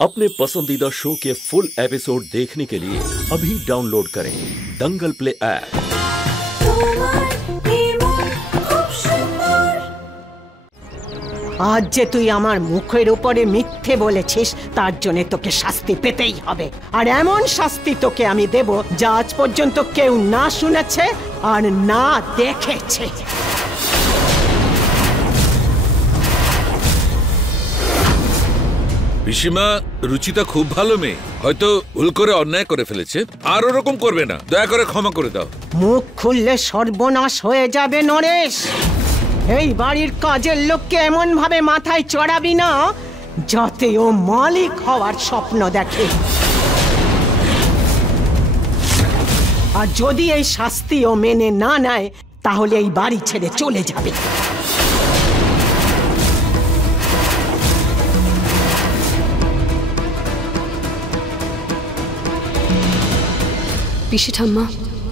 अपने पसंदीदा शो के फुल एपिसोड देखने के लिए अभी डाउनलोड करें दंगल प्ले ऐप। आज যে তুই আমার মুখের উপরে মিথ্যে বলেছিস তার জন্য তোকে শাস্তি পেতেই হবে, আর এমন শাস্তি তোকে আমি দেব যা আজ পর্যন্ত কেউ না শুনেছে আর না দেখেছে। পিসিমা, রুচিতা খুব ভালো মেয়ে, হয়তো ভুল করে অন্যায় করে ফেলেছে, আর ওরকম করবে না, দয়া করে ক্ষমা করে দাও। মুখ খুললে সর্বনাশ হয়ে যাবে নরেশ। এই বাড়ির কাজের লোককে এমন ভাবে মাথায় চড়াবি না যাতে ও মালিক হওয়ার স্বপ্ন দেখে। আর যদি এই শাস্তি ও মেনে না নেয় তাহলে এই বাড়ি ছেড়ে চলে যাবে। পিসি ঠাম্মা,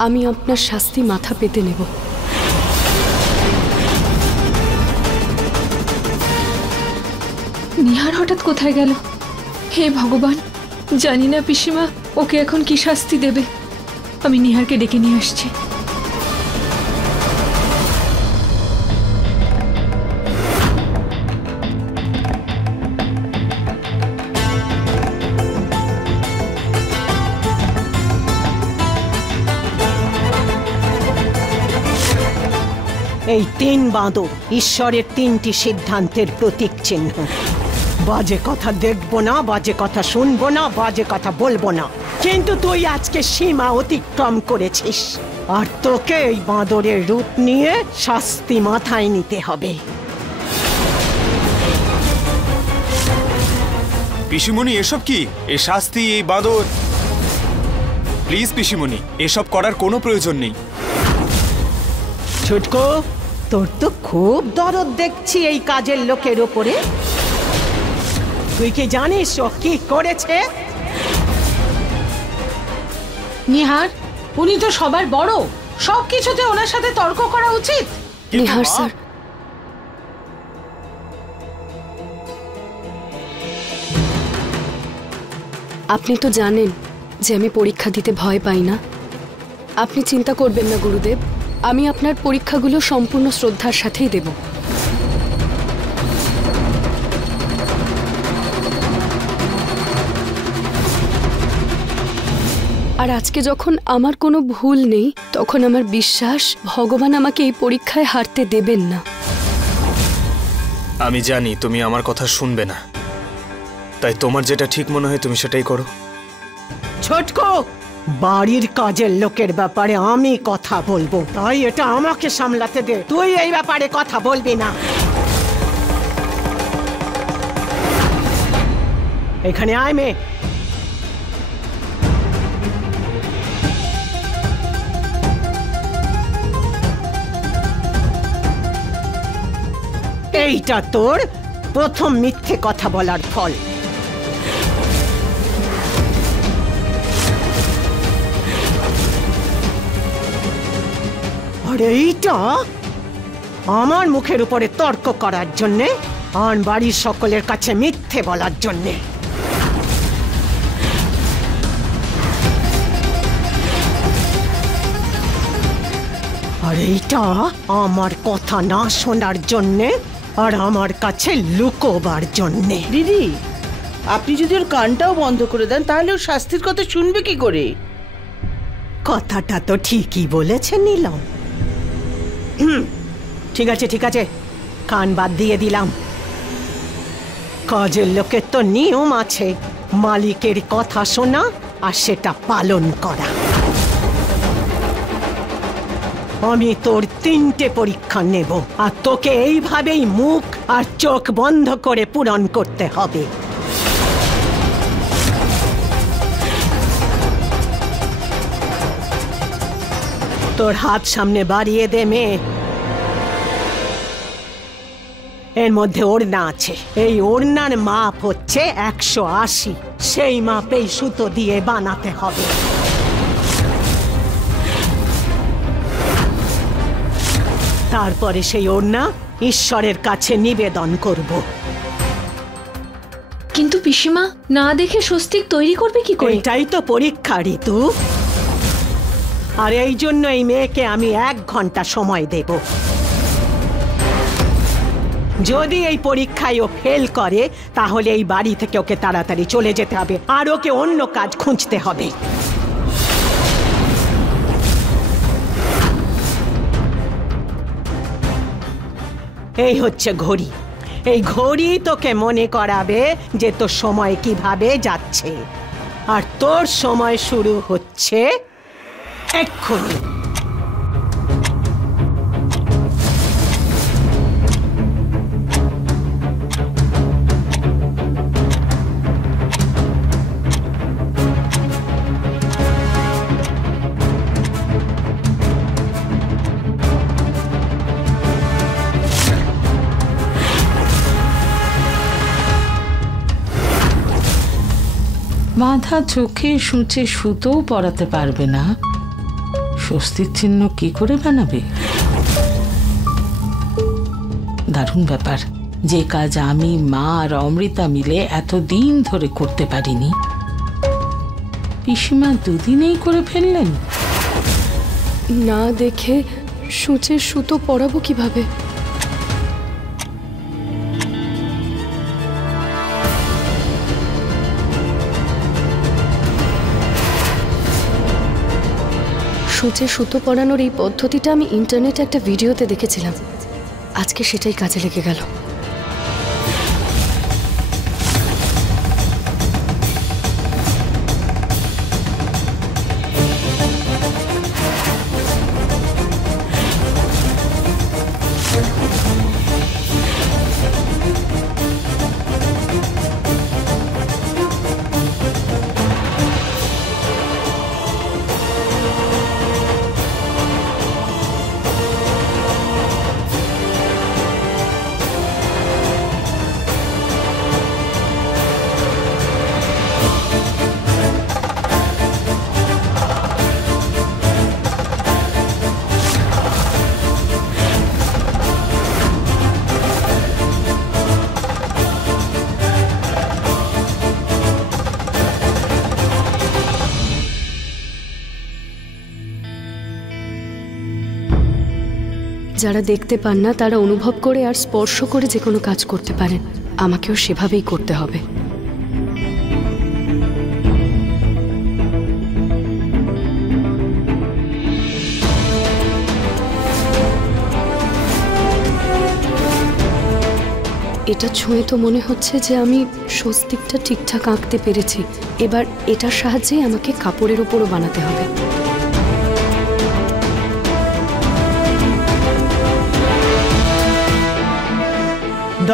আমি আপনার শাস্তি মাথা পেতে নেব। নিহার হঠাৎ কোথায় গেল? হে ভগবান, জানি না পিসিমা ওকে এখন কি শাস্তি দেবে। আমি নিহারকে ডেকে নিয়ে আসছি। এই তিন বাঁদর ঈশ্বরের তিনটি সিদ্ধান্তের প্রতীক চিহ্ন। বাজে কথা দেখবো না, বাজে কথা শুনবো না, বাজে কথা বলবো না, কিন্তু তুই আজকে সীমা অতিক্রম করেছিস আর তোকে এই বাঁদরের রূপ নিয়ে শাস্তি মাথায় নিতে হবে। পিসিমণি, এসব কি? এ শাস্তি, এই বাঁদর? প্লিজ পিসিমণি, এসব করার কোনো প্রয়োজন নেই। ছুটকো, তোর তো খুব দরদ দেখছি এই কাজের লোকের ওপরে। তুই কি জানিস ও কি করেছে? নিহার, উনি তো সবার বড়, সবকিছুতে ওনার সাথে তর্ক করা উচিত। নিহার স্যার, আপনি তো জানেন যে আমি পরীক্ষা দিতে ভয় পাই না। আপনি চিন্তা করবেন না গুরুদেব, আমি আপনার পরীক্ষাগুলো সম্পূর্ণ শ্রদ্ধার সাথেই দেব। আর আজকে যখন আমার কোনো ভুল নেই, তখন আমার বিশ্বাস ভগবান আমাকে এই পরীক্ষায় হারতে দেবেন না। আমি জানি তুমি আমার কথা শুনবে না, তাই তোমার যেটা ঠিক মনে হয় তুমি সেটাই করো। ছোটকো, বাড়ির কাজের লোকের ব্যাপারে আমি কথা বলবো, তাই এটা আমাকে সামলাতে দে। তুই এই ব্যাপারে কথা বলবি না। এখানে আয় মেয়ে। এইটা তোর প্রথম মিথ্যে কথা বলার ফল। আর এইটা আমার মুখের উপরে তর্ক করার জন্যে আর বাড়ির সকলের কাছে মিথ্যে বলার জন্যে। আর এইটা আমার কথা না শোনার জন্যে আর আমার কাছে লুকোবার জন্যে। দিদি, আপনি যদি ওর কানটাও বন্ধ করে দেন তাহলে ওর শাস্তির কথা শুনবে কি করে? কথাটা তো ঠিকই বলেছে নীলম। ঠিক আছে ঠিক আছে, কান বাদ দিয়ে দিলাম। কাজের লোকের তো নিয়ম আছে, মালিকের কথা শোনা আর সেটা পালন করা। আমি তোর 3টে পরীক্ষা নেব আর তোকে এইভাবেই মুখ আর চোখ বন্ধ করে পূরণ করতে হবে। তোর হাত সামনে বাড়িয়ে দে মেয়ে। এর মধ্যে ওড়না আছে, এই ওড়নার মাপ হচ্ছে 180, সেই মাপেই সুতো দিয়ে বানাতে হবে। তারপরে সেই ওড়না ঈশ্বরের কাছে নিবেদন করব। কিন্তু পিসিমা না দেখে স্বস্তিক তৈরি করবে কি করে? এটাই তো পরীক্ষা ঋতু। আর এই জন্য এই মেয়েকে আমি 1 ঘন্টা সময় দেব। যদি এই পরীক্ষায় ও ফেল করে তাহলে এই বাড়ি থেকে ওকে তাড়াতাড়ি চলে যেতে হবে আর ওকে অন্য কাজ খুঁজতে হবে। এই হচ্ছে ঘড়ি। এই ঘড়ি তোকে মনে করাবে যে তোর সময় কিভাবে যাচ্ছে, আর তোর সময় শুরু হচ্ছে এক্ষুনি। বাঁধা চোখে সূচে সুতোও পরাতে পারবে না, স্বস্তির চিহ্ন কি করে বানাবে? দারুণ ব্যাপার। যে কাজ আমি, মা আর অমৃতা মিলে এতদিন ধরে করতে পারিনি, পিসিমা 2 দিনেই করে ফেললেন। না দেখে সূচের সুতো পরাবো কিভাবে? সূচে সুতো পরানোর এই পদ্ধতিটা আমি ইন্টারনেটে একটা ভিডিওতে দেখেছিলাম। আজকে সেটাই কাজে লেগে গেল। যারা দেখতে পান না তারা অনুভব করে আর স্পর্শ করে যে কোনো কাজ করতে পারেন। আমাকেও সেভাবেই করতে হবে। এটা ছুঁয়ে তো মনে হচ্ছে যে আমি স্বস্তিকটা ঠিকঠাক আঁকতে পেরেছি। এবার এটার সাহায্যে আমাকে কাপড়ের ওপরও বানাতে হবে।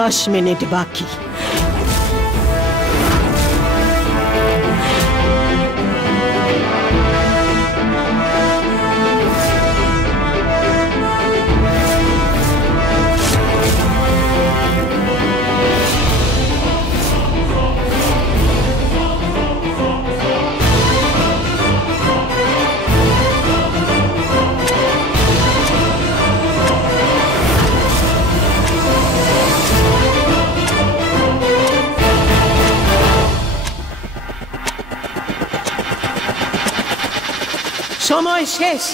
দশ মিনিট বাকি। সময় শেষ।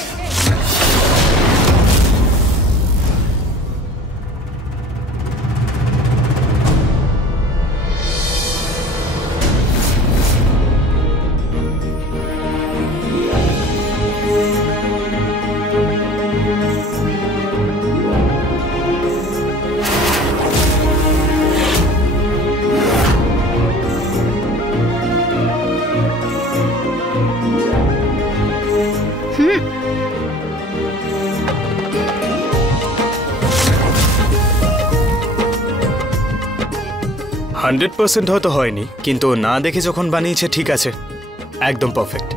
%100 হয়তো হয়নি, কিন্তু না দেখে যখন বানিয়েছে ঠিক আছে, একদম পারফেক্ট।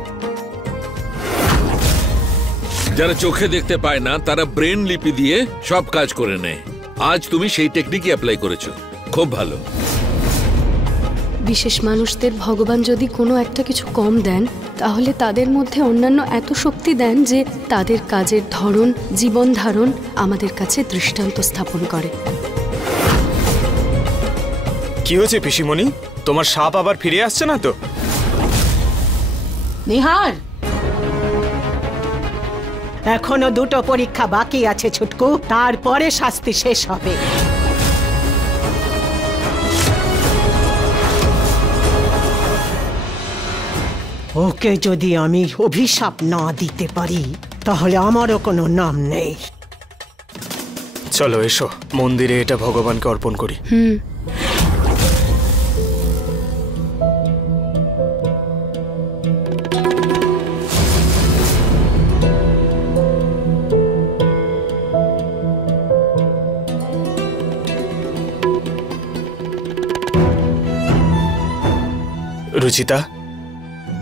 যারা চোখে দেখতে পায় না তারা ব্রেন লিপি দিয়ে সব কাজ করে নেয়। আজ তুমি সেই টেকনিকই অ্যাপ্লাই করেছো, খুব ভালো। বিশেষ মানুষদের ভগবান যদি কোনো একটা কিছু কম দেন তাহলে তাদের মধ্যে অন্যান্য এত শক্তি দেন যে তাদের কাজের ধরন, জীবন ধারণ আমাদের কাছে দৃষ্টান্ত স্থাপন করে। কি হয়েছে পিসিমণি? তোমার সাপ আবার ফিরে আসছে না তো? নিহার, এখনো দুটো পরীক্ষা বাকি আছে ছুটকু, তারপরে শাস্তি শেষ হবে। ওকে যদি আমি অভিশাপ না দিতে পারি তাহলে আমারও কোনো নাম নেই। চলো এসো, মন্দিরে এটা ভগবানকে অর্পণ করি। রুচিতা,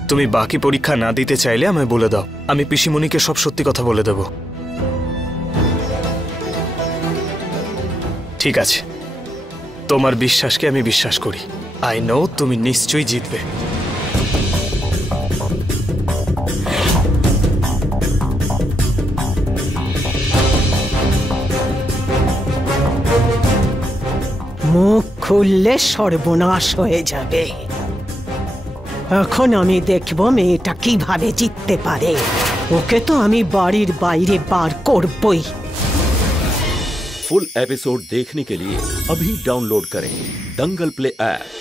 তুমি বাকি পরীক্ষা না দিতে চাইলে আমায় বলে দাও, আমি পিসিমণিকে সব সত্যি কথা বলে দেব। ঠিক আছে, তোমার বিশ্বাসকে আমি বিশ্বাস করি। আই নো তুমি নিশ্চয়ই জিতবে। মুখ খুললে সর্বনাশ হয়ে যাবে। এখন আমি দেখব মেয়েটা কিভাবে জিততে পারে। ওকে তো আমি বাড়ির বাইরে বার করবই। फुल एपिसोड देखने के लिए अभी डाउनलोड करें दंगल प्ले ऐप।